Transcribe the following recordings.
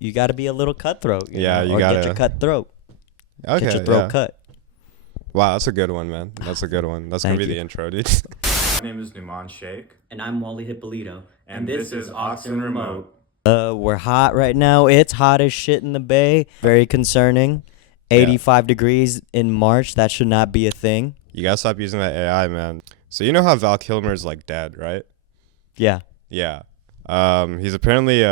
you got to be a little cutthroat. You or gotta get your cutthroat. Okay, Get your throat cut. Wow, that's a good one, man. That's a good one. That's gonna be the intro, dude. My name is Numan Sheikh. And I'm Wally Hippolito. And this is Oxen Remote. We're hot right now. It's hot as shit in the Bay. Very concerning. 85 degrees in March. That should not be a thing. You gotta stop using that AI, man. So you know how Val Kilmer's like dead, right? Yeah. Yeah. He's apparently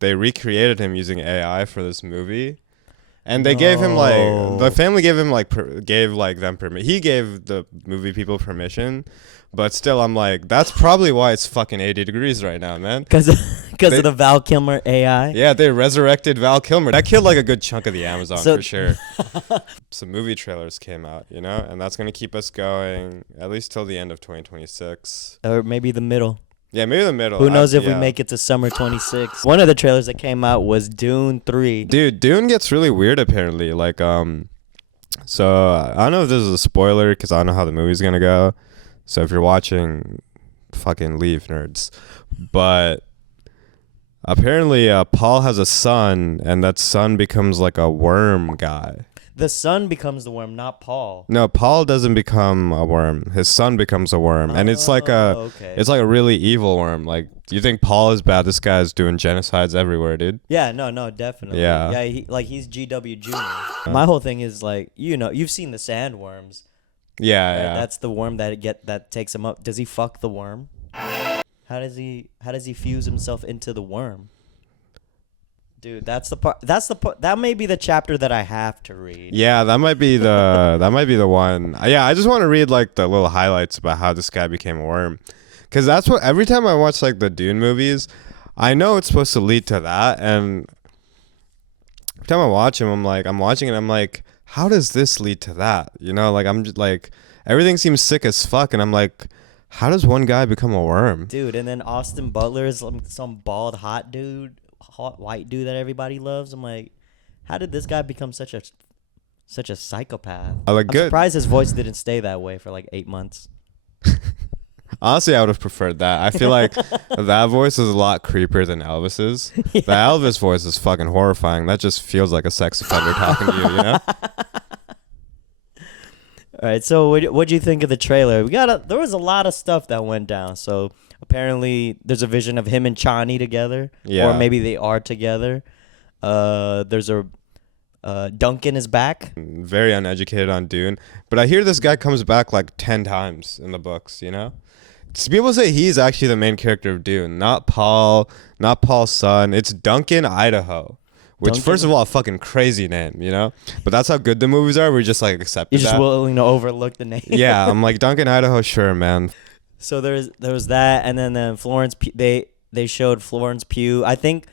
they recreated him using AI for this movie. And they gave him the family gave him them permission. He gave the movie people permission, but still I'm like, that's probably why it's fucking 80 degrees right now, man. Because of the Val Kilmer AI? Yeah, they resurrected Val Kilmer. That killed like a good chunk of the Amazon for sure. Some movie trailers came out, and that's going to keep us going at least till the end of 2026. Or maybe the middle. Yeah, maybe the middle. Who knows if we make it to summer 26. One of the trailers that came out was Dune 3. Dude, Dune gets really weird apparently. Like, so I don't know if this is a spoiler because I don't know how the movie's going to go. So if you're watching, fucking leave, nerds. But apparently Paul has a son, and that son becomes like a worm guy. The son becomes the worm, not Paul. No, Paul doesn't become a worm. His son becomes a worm, and it's like it's like a really evil worm. Like, do you think Paul is bad? This guy's doing genocides everywhere, dude. Yeah, no, definitely. Yeah, he's GW Jr. My whole thing is like, you've seen the sandworms. Yeah, right? yeah. That's the worm that takes him up. Does he fuck the worm? How does he fuse himself into the worm? Dude, that's the part. That may be the chapter that I have to read. Yeah, that might be the one. Yeah, I just want to read like the little highlights about how this guy became a worm, because that's what every time I watch like the Dune movies, I know it's supposed to lead to that, and every time I watch them, I'm watching it, I'm like, how does this lead to that? Like I'm just like, everything seems sick as fuck, and I'm like, how does one guy become a worm? Dude, and then Austin Butler is some bald hot white dude that everybody loves. I'm like, how did this guy become such a psychopath? I'm surprised his voice didn't stay that way for like 8 months. Honestly, I would have preferred that. I feel like that voice is a lot creepier than Elvis's. Yeah. The Elvis voice is fucking horrifying. That just feels like a sex offender talking to you, All right, so what'd you think of the trailer? There was a lot of stuff that went down. So apparently there's a vision of him and Chani together. Yeah. Or maybe they are together. There's Duncan is back. Very uneducated on Dune. But I hear this guy comes back like 10 times in the books, People say he's actually the main character of Dune, not Paul, not Paul's son. It's Duncan Idaho. Which, first of all, a fucking crazy name, But that's how good the movies are. We just, like, accept it. You're just willing to overlook the name. Yeah, I'm like, Duncan, Idaho, sure, man. So there was that, and then Florence, they showed Florence Pugh. I think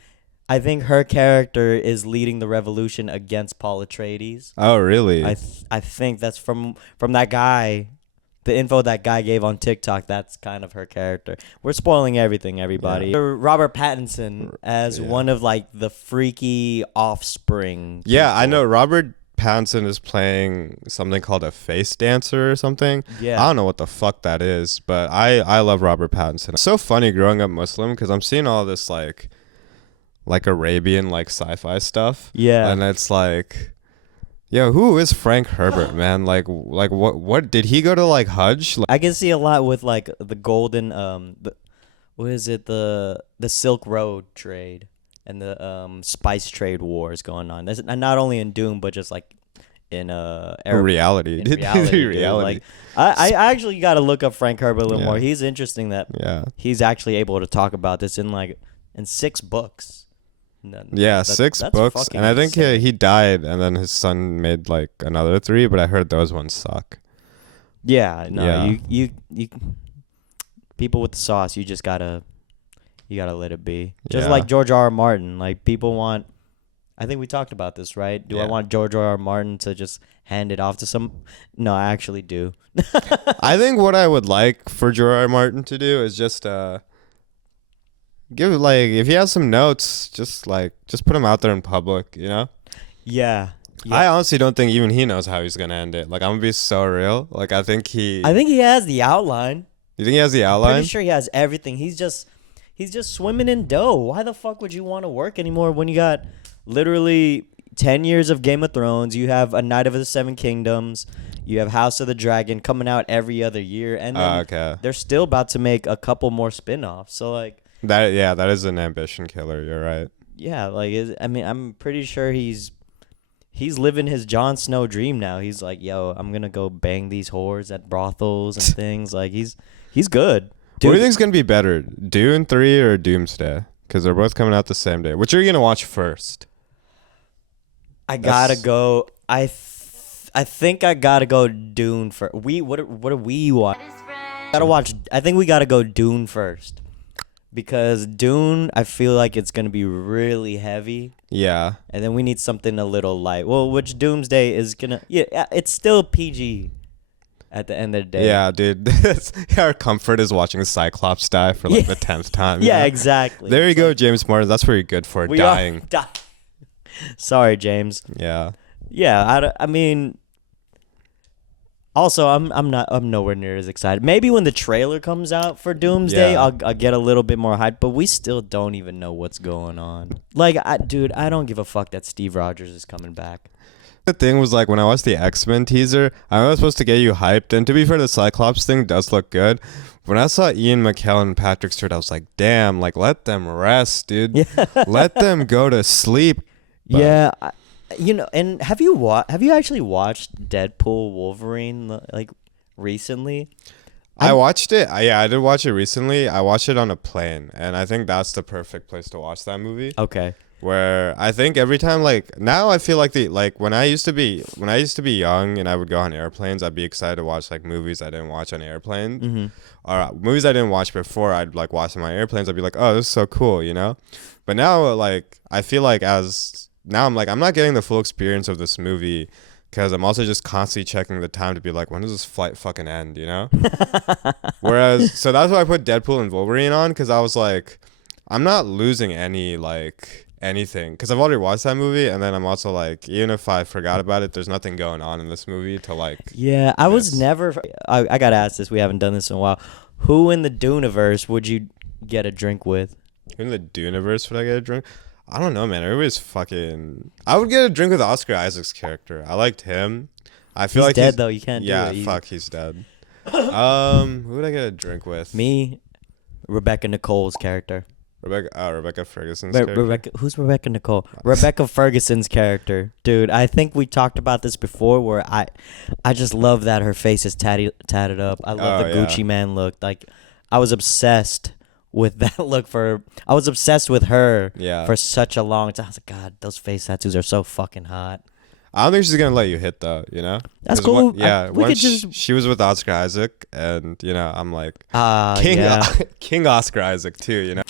her character is leading the revolution against Paul Atreides. Oh, really? I think that's from that guy. The info that guy gave on TikTok, that's kind of her character. We're spoiling everything, everybody. Yeah. Robert Pattinson as one of like the freaky offspring people. Yeah, I know. Robert Pattinson is playing something called a face dancer or something. Yeah. I don't know what the fuck that is, but I love Robert Pattinson. It's so funny growing up Muslim because I'm seeing all this like Arabian like sci-fi stuff. Yeah. And it's like, yo, who is Frank Herbert, man? Like what did he go to like Hajj? I can see a lot with like the golden the Silk Road trade and the spice trade wars going on. That's not only in Dune but just like in reality. In reality. Reality. Like I actually got to look up Frank Herbert a little more. He's interesting that he's actually able to talk about this in 6 books. Yeah, 6 books, and I think he died, and then his son made like another 3, but I heard those ones suck. Yeah, no, you people with the sauce, you just gotta let it be. Just like George R.R. Martin, like people want. I think we talked about this, right? Do I want George R.R. Martin to just hand it off to some? No, I actually do. I think what I would like for George R.R. Martin to do is just give if he has some notes, just put them out there in public, Yeah. I honestly don't think even he knows how he's gonna end it. Like, I'm gonna be so real. Like, I think he has the outline. You think he has the outline? Pretty sure he has everything. He's just swimming in dough. Why the fuck would you want to work anymore when you got literally 10 years of Game of Thrones. You have A Knight of the Seven Kingdoms. You have House of the Dragon coming out every other year, and then they're still about to make a couple more spin-offs. So like that is an ambition killer. You're right. Yeah, like I mean, I'm pretty sure he's living his Jon Snow dream now. He's like, yo, I'm gonna go bang these whores at brothels and things. Like he's good. Dude, What do you think's gonna be better, Dune 3 or Doomsday? Because they're both coming out the same day. Which are you gonna watch first? I gotta go. I think I gotta go Dune first. What do we watch? Gotta watch. I think we gotta go Dune first. Because Dune, I feel like it's going to be really heavy. Yeah. And then we need something a little light. Well, which Doomsday is going to... Yeah, it's still PG at the end of the day. Yeah, dude. Our comfort is watching Cyclops die for like the 10th time. Yeah, exactly. There you go, James Martin. That's what you're good for, dying. Sorry, James. Yeah. Yeah, I mean... Also, I'm nowhere near as excited. Maybe when the trailer comes out for Doomsday, I'll get a little bit more hype. But we still don't even know what's going on. Like, dude, I don't give a fuck that Steve Rogers is coming back. The thing was, like, when I watched the X-Men teaser, I was supposed to get you hyped. And to be fair, the Cyclops thing does look good. When I saw Ian McKellen and Patrick Stewart, I was like, damn, like, let them rest, dude. Yeah. Let them go to sleep. But yeah. And have you actually watched Deadpool Wolverine like recently? I watched it. I did watch it recently. I watched it on a plane, and I think that's the perfect place to watch that movie. Okay. Where I think every time, like, now I feel like when I used to be young and I would go on airplanes, I'd be excited to watch like movies I didn't watch on airplanes, or movies I didn't watch before. I'd like watch on my airplanes. I'd be like, oh, this is so cool, you know. But now, like, I feel like now I'm like, I'm not getting the full experience of this movie because I'm also just constantly checking the time to be like, when does this flight fucking end, you know? Whereas, so that's why I put Deadpool and Wolverine on, because I was like, I'm not losing anything because I've already watched that movie, and then I'm also like, even if I forgot about it, there's nothing going on in this movie to like. Yeah, I was never. I got asked this. We haven't done this in a while. Who in the Duneverse would you get a drink with? Who in the Duneverse would I get a drink? I don't know, man. Everybody's fucking... I would get a drink with Oscar Isaac's character. I liked him. I feel he's dead, though. You can't do it. Yeah, fuck, he's dead. Who would I get a drink with? Me, Rebecca Nicole's character. Rebecca Ferguson's character? Who's Rebecca Nicole? Rebecca Ferguson's character. Dude, I think we talked about this before where I just love that her face is tatted up. I love the Gucci Man look. Like, I was obsessed with that look I was obsessed with her for such a long time. I was like, God, those face tattoos are so fucking hot. I don't think she's gonna let you hit though, you know? That's cool. She was with Oscar Isaac, and you know, I'm like, King Oscar Isaac too, you know?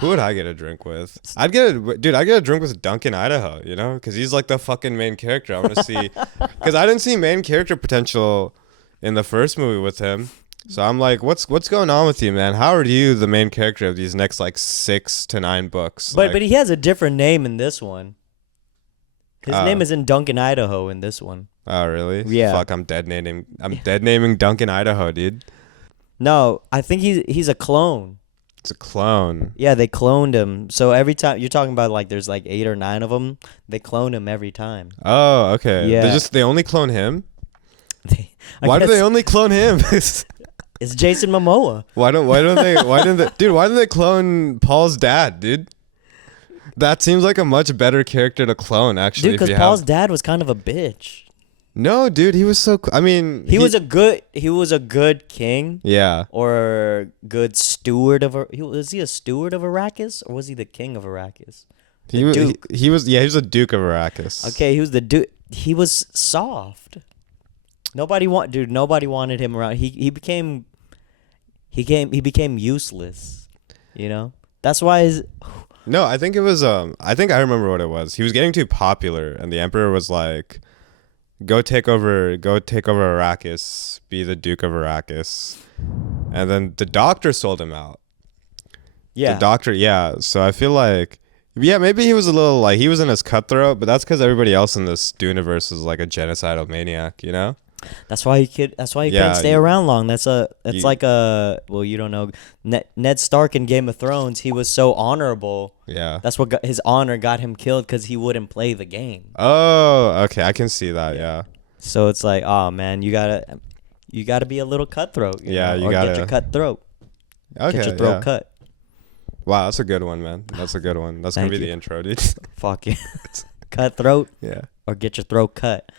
Who would I get a drink with? I'd get a drink with Duncan Idaho, you know? Because he's like the fucking main character. I want to see, because I didn't see main character potential in the first movie with him. So I'm like, what's going on with you, man? How are you the main character of these next like 6 to 9 books? But he has a different name in this one. His name isn't Duncan Idaho in this one. Oh really? Yeah. Fuck, I'm dead naming Duncan Idaho, dude. No, I think he's a clone. It's a clone. Yeah, they cloned him. So every time you're talking about like there's like 8 or 9 of them, they clone him every time. Oh, okay. Yeah. They only clone him? Why do they only clone him? It's Jason Momoa. Why didn't they clone Paul's dad, dude? That seems like a much better character to clone, actually. Dude, because Paul's dad was kind of a bitch. No, dude, he was so. I mean, he was a good king. Yeah. Or good steward of. Was he a steward of Arrakis, or was he the king of Arrakis? He was a duke of Arrakis. Okay, he was the duke. He was soft. Nobody wanted him around. He became useless. You know. That's why No, I think it was I think I remember what it was. He was getting too popular, and the Emperor was like, go take over Arrakis, be the Duke of Arrakis. And then the Doctor sold him out. Yeah. The Doctor, yeah. So I feel like, yeah, maybe he was a little, like, he wasn't as cutthroat, but that's because everybody else in this Duneverse is like a genocidal maniac, you know? That's why he could. That's why he couldn't stay around long. That's like a. Well, you don't know. Ned Stark in Game of Thrones. He was so honorable. Yeah. That's what his honor got him killed because he wouldn't play the game. Oh, okay. I can see that. Yeah. So it's like, oh man, you gotta be a little cutthroat. You Yeah, know? you or gotta get your cutthroat. Okay. Get your throat cut. Wow, that's a good one, man. That's a good one. That's gonna be the intro, dude. Fuck yeah. Cutthroat. Yeah. Or get your throat cut.